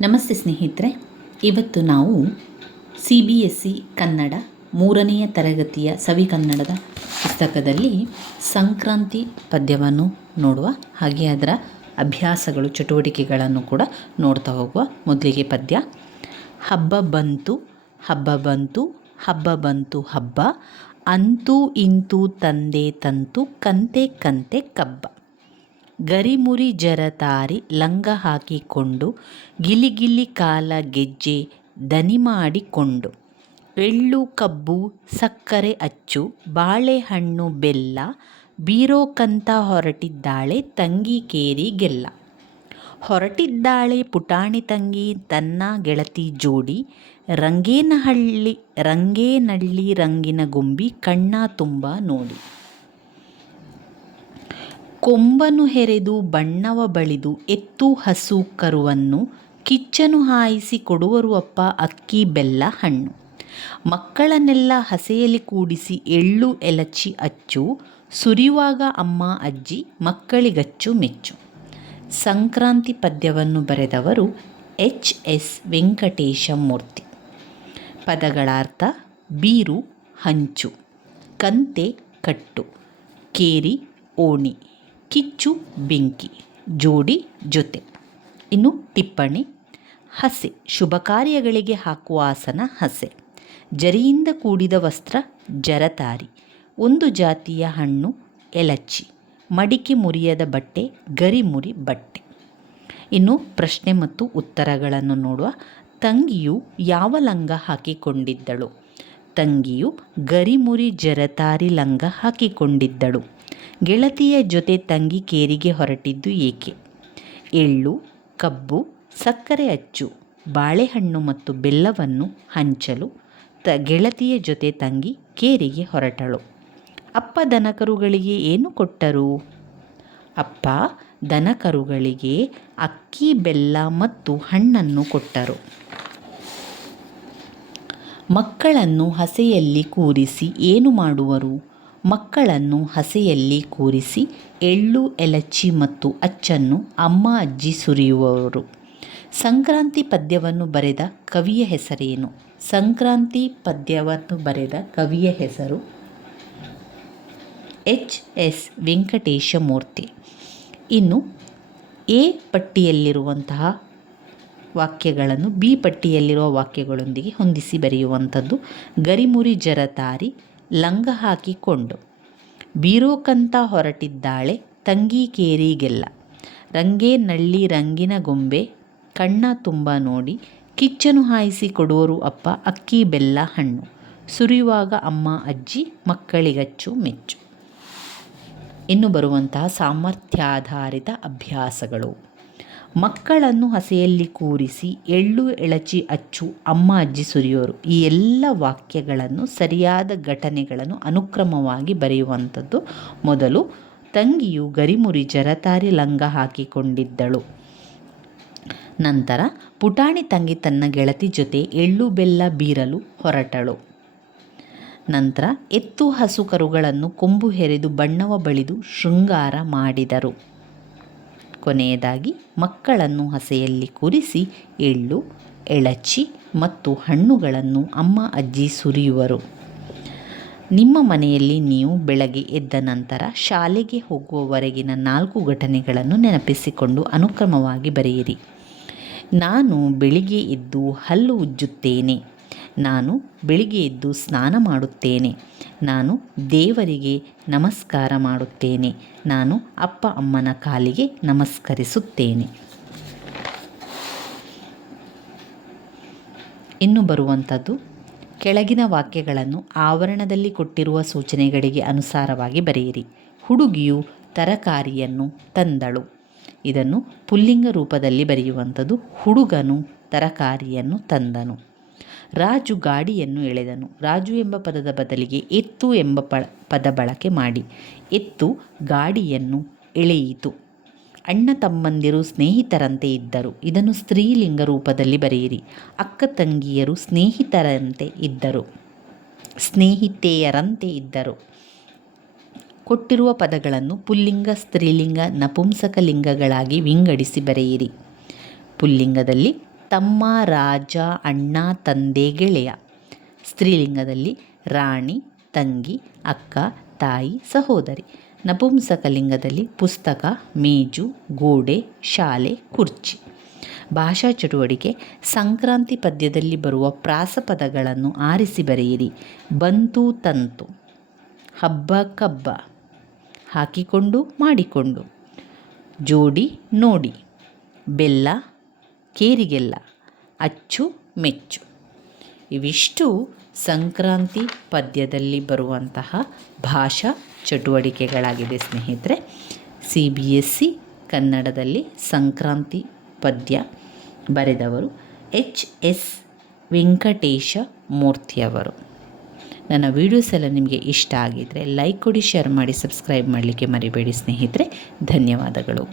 ನಮಸ್ತೆ ಸ್ನೇಹಿತರೆ, ಇವತ್ತು ನಾವು CBSE ಕನ್ನಡ 3ನೆಯ ತರಗತಿಯ ಸವಿಕನ್ನಡದ ಪುಸ್ತಕದಲ್ಲಿ ಸಂಕ್ರಾಂತಿ ಪದ್ಯವನ್ನು ನೋಡುವ, ಹಾಗೆ ಅದರ ಅಭ್ಯಾಸಗಳು ಚಟುವಟಿಕೆಗಳನ್ನು ಕೂಡ ನೋಡ್ತಾ ಹೋಗುವ. ಮೊದಲಿಗೆ ಪದ್ಯ. ಹಬ್ಬ ಬಂತು ಹಬ್ಬ ಬಂತು ಹಬ್ಬ ಬಂತು ಹಬ್ಬ, ಅಂತೂ ಇಂತೂ ತಂದೆ ತಂತು ಕಂತೆ ಕಂತೆ ಕಬ್ಬ. ಗರಿಮುರಿ ಜರತಾರಿ ಲಂಗ ಹಾಕಿಕೊಂಡು, ಗಿಲಿಗಿಲಿ ಕಾಲ ಗೆಜ್ಜೆ ದನಿ ಮಾಡಿಕೊಂಡು, ಎಳ್ಳು ಕಬ್ಬು ಸಕ್ಕರೆ ಅಚ್ಚು ಬಾಳೆಹಣ್ಣು ಬೆಲ್ಲ, ಬೀರೋಕಂತ ಹೊರಟಿದ್ದಾಳೆ ತಂಗಿ ಕೇರಿಗೆಲ್ಲ. ಹೊರಟಿದ್ದಾಳೆ ಪುಟಾಣಿ ತಂಗಿ ತನ್ನ ಗೆಳತಿ ಜೋಡಿ, ರಂಗೇನಳ್ಳಿ ರಂಗಿನ ಗೊಂಬಿ ಕಣ್ಣ ತುಂಬ ನೋಡಿ. ಕೊಂಬನು ಹೆರೆದು ಬಣ್ಣವ ಬಳಿದು ಎತ್ತು ಹಸು ಕರುವನ್ನು, ಕಿಚ್ಚನು ಹಾಯಿಸಿ ಕೊಡುವರು ಅಪ್ಪ ಅಕ್ಕಿ ಬೆಲ್ಲ ಹಣ್ಣು. ಮಕ್ಕಳನ್ನೆಲ್ಲ ಹಸೆಯಲ್ಲಿ ಕೂಡಿಸಿ ಎಳ್ಳು ಎಲಚಿ ಅಚ್ಚು, ಸುರಿಯುವಾಗ ಅಮ್ಮ ಅಜ್ಜಿ ಮಕ್ಕಳಿಗಚ್ಚು ಮೆಚ್ಚು. ಸಂಕ್ರಾಂತಿ ಪದ್ಯವನ್ನು ಬರೆದವರು HS ವೆಂಕಟೇಶಮೂರ್ತಿ. ಪದಗಳ ಅರ್ಥ: ಬೀರು ಹಂಚು, ಕಂತೆ ಕಟ್ಟು, ಕೇರಿ ಓಣಿ, ಕಿಚ್ಚು ಬೆಂಕಿ, ಜೋಡಿ ಜೊತೆ. ಇನ್ನು ಟಿಪ್ಪಣಿ: ಹಸೆ ಶುಭ ಕಾರ್ಯಗಳಿಗೆ ಹಾಕುವ ಆಸನ ಹಸೆ. ಜರಿಯಿಂದ ಕೂಡಿದ ವಸ್ತ್ರ ಜರತಾರಿ. ಒಂದು ಜಾತಿಯ ಹಣ್ಣು ಎಲಚಿ. ಮಡಿಕೆ ಮುರಿಯದ ಬಟ್ಟೆ ಗರಿಮುರಿ ಬಟ್ಟೆ. ಇನ್ನು ಪ್ರಶ್ನೆ ಮತ್ತು ಉತ್ತರಗಳನ್ನು ನೋಡುವ. ತಂಗಿಯು ಯಾವ ಲಂಗ ಹಾಕಿಕೊಂಡಿದ್ದಳು? ತಂಗಿಯು ಗರಿಮುರಿ ಜರತಾರಿ ಲಂಗ ಹಾಕಿಕೊಂಡಿದ್ದಳು. ಗೆಳತಿಯ ಜೊತೆ ತಂಗಿ ಕೇರಿಗೆ ಹೊರಟಿದ್ದು ಏಕೆ? ಎಳ್ಳು, ಕಬ್ಬು, ಸಕ್ಕರೆ ಅಚ್ಚು, ಬಾಳೆಹಣ್ಣು ಮತ್ತು ಬೆಲ್ಲವನ್ನು ಹಂಚಲು ಗೆಳತಿಯ ಜೊತೆ ತಂಗಿ ಕೇರಿಗೆ ಹೊರಟಳು. ಅಪ್ಪ ದನಕರುಗಳಿಗೆ ಏನು ಕೊಟ್ಟರು? ಅಪ್ಪ ದನಕರುಗಳಿಗೆ ಅಕ್ಕಿ ಬೆಲ್ಲ ಮತ್ತು ಹಣ್ಣನ್ನು ಕೊಟ್ಟರು. ಮಕ್ಕಳನ್ನು ಹಸೆಯಲ್ಲಿ ಕೂರಿಸಿ ಏನು ಮಾಡುವರು? ಮಕ್ಕಳನ್ನು ಹಸೆಯಲ್ಲಿ ಕೂರಿಸಿ ಎಳ್ಳು ಎಲಚಿ ಮತ್ತು ಅಚ್ಚನ್ನು ಅಮ್ಮ ಅಜ್ಜಿ ಸುರಿಯುವರು. ಸಂಕ್ರಾಂತಿ ಪದ್ಯವನ್ನು ಬರೆದ ಕವಿಯ ಹೆಸರೇನು? ಸಂಕ್ರಾಂತಿ ಪದ್ಯವನ್ನು ಬರೆದ ಕವಿಯ ಹೆಸರು HS ವೆಂಕಟೇಶಮೂರ್ತಿ. ಇನ್ನು A ಪಟ್ಟಿಯಲ್ಲಿರುವಂತಹ ವಾಕ್ಯಗಳನ್ನು B ಪಟ್ಟಿಯಲ್ಲಿರುವ ವಾಕ್ಯಗಳೊಂದಿಗೆ ಹೊಂದಿಸಿ ಬರೆಯುವಂಥದ್ದು. ಗರಿಮುರಿ ಜರತಾರಿ ಲಂಗ ಹಾಕಿಕೊಂಡು, ಬೀರೋಕಂತ ಹೊರಟಿದ್ದಾಳೆ ತಂಗಿ ಕೇರಿಗೆಲ್ಲ, ರಂಗೇನಳ್ಳಿ ರಂಗಿನ ಗೊಂಬೆ ಕಣ್ಣ ತುಂಬ ನೋಡಿ, ಕಿಚ್ಚನು ಹಾಯಿಸಿ ಕೊಡುವರು ಅಪ್ಪ ಅಕ್ಕಿ ಬೆಲ್ಲ ಹಣ್ಣು, ಸುರಿಯುವಾಗ ಅಮ್ಮ ಅಜ್ಜಿ ಮಕ್ಕಳಿಗಚ್ಚು ಮೆಚ್ಚು. ಇನ್ನು ಬರುವಂತಹ ಸಾಮರ್ಥ್ಯಾಧಾರಿತ ಅಭ್ಯಾಸಗಳು. ಮಕ್ಕಳನ್ನು ಹಸೆಯಲ್ಲಿ ಕೂರಿಸಿ ಎಳ್ಳು ಎಳಚಿ ಅಚ್ಚು ಅಮ್ಮ ಅಜ್ಜಿ ಸುರಿಯೋರು. ಈ ಎಲ್ಲ ವಾಕ್ಯಗಳನ್ನು ಸರಿಯಾದ ಘಟನೆಗಳನ್ನು ಅನುಕ್ರಮವಾಗಿ ಬರೆಯುವಂಥದ್ದು. ಮೊದಲು, ತಂಗಿಯು ಗರಿಮುರಿ ಜರತಾರಿ ಲಂಗ ಹಾಕಿಕೊಂಡಿದ್ದಳು. ನಂತರ, ಪುಟಾಣಿ ತಂಗಿ ತನ್ನ ಗೆಳತಿ ಜೊತೆ ಎಳ್ಳು ಬೆಲ್ಲ ಬೀರಲು ಹೊರಟಳು. ನಂತರ, ಎತ್ತು ಹಸು ಕರುಗಳನ್ನು ಕೊಂಬು ಹೆರೆದು ಬಣ್ಣವ ಬಳಿದು ಶೃಂಗಾರ ಮಾಡಿದರು. ಕೊನೆಯದಾಗಿ, ಮಕ್ಕಳನ್ನು ಹಸೆಯಲ್ಲಿ ಕೂರಿಸಿ ಎಳ್ಳು ಎಳಚಿ ಮತ್ತು ಹಣ್ಣುಗಳನ್ನು ಅಮ್ಮ ಅಜ್ಜಿ ಸುರಿಯುವರು. ನಿಮ್ಮ ಮನೆಯಲ್ಲಿ ನೀವು ಬೆಳಗ್ಗೆ ಎದ್ದ ನಂತರ ಶಾಲೆಗೆ ಹೋಗುವವರೆಗಿನ 4 ಘಟನೆಗಳನ್ನು ನೆನಪಿಸಿಕೊಂಡು ಅನುಕ್ರಮವಾಗಿ ಬರೆಯಿರಿ. ನಾನು ಬೆಳಿಗ್ಗೆ ಎದ್ದು ಹಲ್ಲು ಉಜ್ಜುತ್ತೇನೆ. ನಾನು ಬೆಳಿಗ್ಗೆ ಎದ್ದು ಸ್ನಾನ ಮಾಡುತ್ತೇನೆ. ನಾನು ದೇವರಿಗೆ ನಮಸ್ಕಾರ ಮಾಡುತ್ತೇನೆ. ನಾನು ಅಪ್ಪ ಅಮ್ಮನ ಕಾಲಿಗೆ ನಮಸ್ಕರಿಸುತ್ತೇನೆ. ಇನ್ನು ಬರುವಂಥದ್ದು, ಕೆಳಗಿನ ವಾಕ್ಯಗಳನ್ನು ಆವರಣದಲ್ಲಿ ಕೊಟ್ಟಿರುವ ಸೂಚನೆಗಳಿಗೆ ಅನುಸಾರವಾಗಿ ಬರೆಯಿರಿ. ಹುಡುಗಿಯು ತರಕಾರಿಯನ್ನು ತಂದಳು. ಇದನ್ನು ಪುಲ್ಲಿಂಗ ರೂಪದಲ್ಲಿ ಬರೆಯುವಂಥದ್ದು. ಹುಡುಗನು ತರಕಾರಿಯನ್ನು ತಂದನು. ರಾಜು ಗಾಡಿಯನ್ನು ಎಳೆದನು. ರಾಜು ಎಂಬ ಪದದ ಬದಲಿಗೆ ಎತ್ತು ಎಂಬ ಪದ ಬಳಕೆ ಮಾಡಿ. ಎತ್ತು ಗಾಡಿಯನ್ನು ಎಳೆಯಿತು. ಅಣ್ಣ ತಮ್ಮಂದಿರು ಸ್ನೇಹಿತರಂತೆ ಇದ್ದರು. ಇದನ್ನು ಸ್ತ್ರೀಲಿಂಗ ರೂಪದಲ್ಲಿ ಬರೆಯಿರಿ. ಅಕ್ಕ ತಂಗಿಯರು ಸ್ನೇಹಿತೆಯರಂತೆ ಇದ್ದರು. ಕೊಟ್ಟಿರುವ ಪದಗಳನ್ನು ಪುಲ್ಲಿಂಗ, ಸ್ತ್ರೀಲಿಂಗ, ನಪುಂಸಕ ಲಿಂಗಗಳಾಗಿ ವಿಂಗಡಿಸಿ ಬರೆಯಿರಿ. ಪುಲ್ಲಿಂಗದಲ್ಲಿ ತಮ್ಮ, ರಾಜ, ಅಣ್ಣ, ತಂದೆ, ಗೆಳೆಯ. ಸ್ತ್ರೀಲಿಂಗದಲ್ಲಿ ರಾಣಿ, ತಂಗಿ, ಅಕ್ಕ, ತಾಯಿ, ಸಹೋದರಿ. ನಪುಂಸಕಲಿಂಗದಲ್ಲಿ ಪುಸ್ತಕ, ಮೇಜು, ಗೋಡೆ, ಶಾಲೆ, ಕುರ್ಚಿ. ಭಾಷಾ ಚಟುವಟಿಕೆ: ಸಂಕ್ರಾಂತಿ ಪದ್ಯದಲ್ಲಿ ಬರುವ ಪ್ರಾಸಪದಗಳನ್ನು ಆರಿಸಿ ಬರೆಯಿರಿ. ಬಂತು ತಂತು, ಹಬ್ಬ ಕಬ್ಬ, ಹಾಕಿಕೊಂಡು ಮಾಡಿಕೊಂಡು, ಜೋಡಿ ನೋಡಿ, ಬೆಲ್ಲ ಕೇರಿಗೆಲ್ಲ, ಅಚ್ಚು ಮೆಚ್ಚು. ಇವಿಷ್ಟು ಸಂಕ್ರಾಂತಿ ಪದ್ಯದಲ್ಲಿ ಬರುವಂತಹ ಭಾಷಾ ಚಟುವಟಿಕೆಗಳಾಗಿದೆ ಸ್ನೇಹಿತರೆ. CBSE ಕನ್ನಡದಲ್ಲಿ ಸಂಕ್ರಾಂತಿ ಪದ್ಯ ಬರೆದವರು HS ವೆಂಕಟೇಶ ಮೂರ್ತಿಯವರು. ನನ್ನ ವೀಡಿಯೋಸ್ ಎಲ್ಲ ನಿಮಗೆ ಇಷ್ಟ ಆಗಿದ್ದರೆ ಲೈಕ್ ಕೊಡಿ, ಶೇರ್ ಮಾಡಿ, ಸಬ್ಸ್ಕ್ರೈಬ್ ಮಾಡಲಿಕ್ಕೆ ಮರಿಬೇಡಿ ಸ್ನೇಹಿತರೆ. ಧನ್ಯವಾದಗಳು.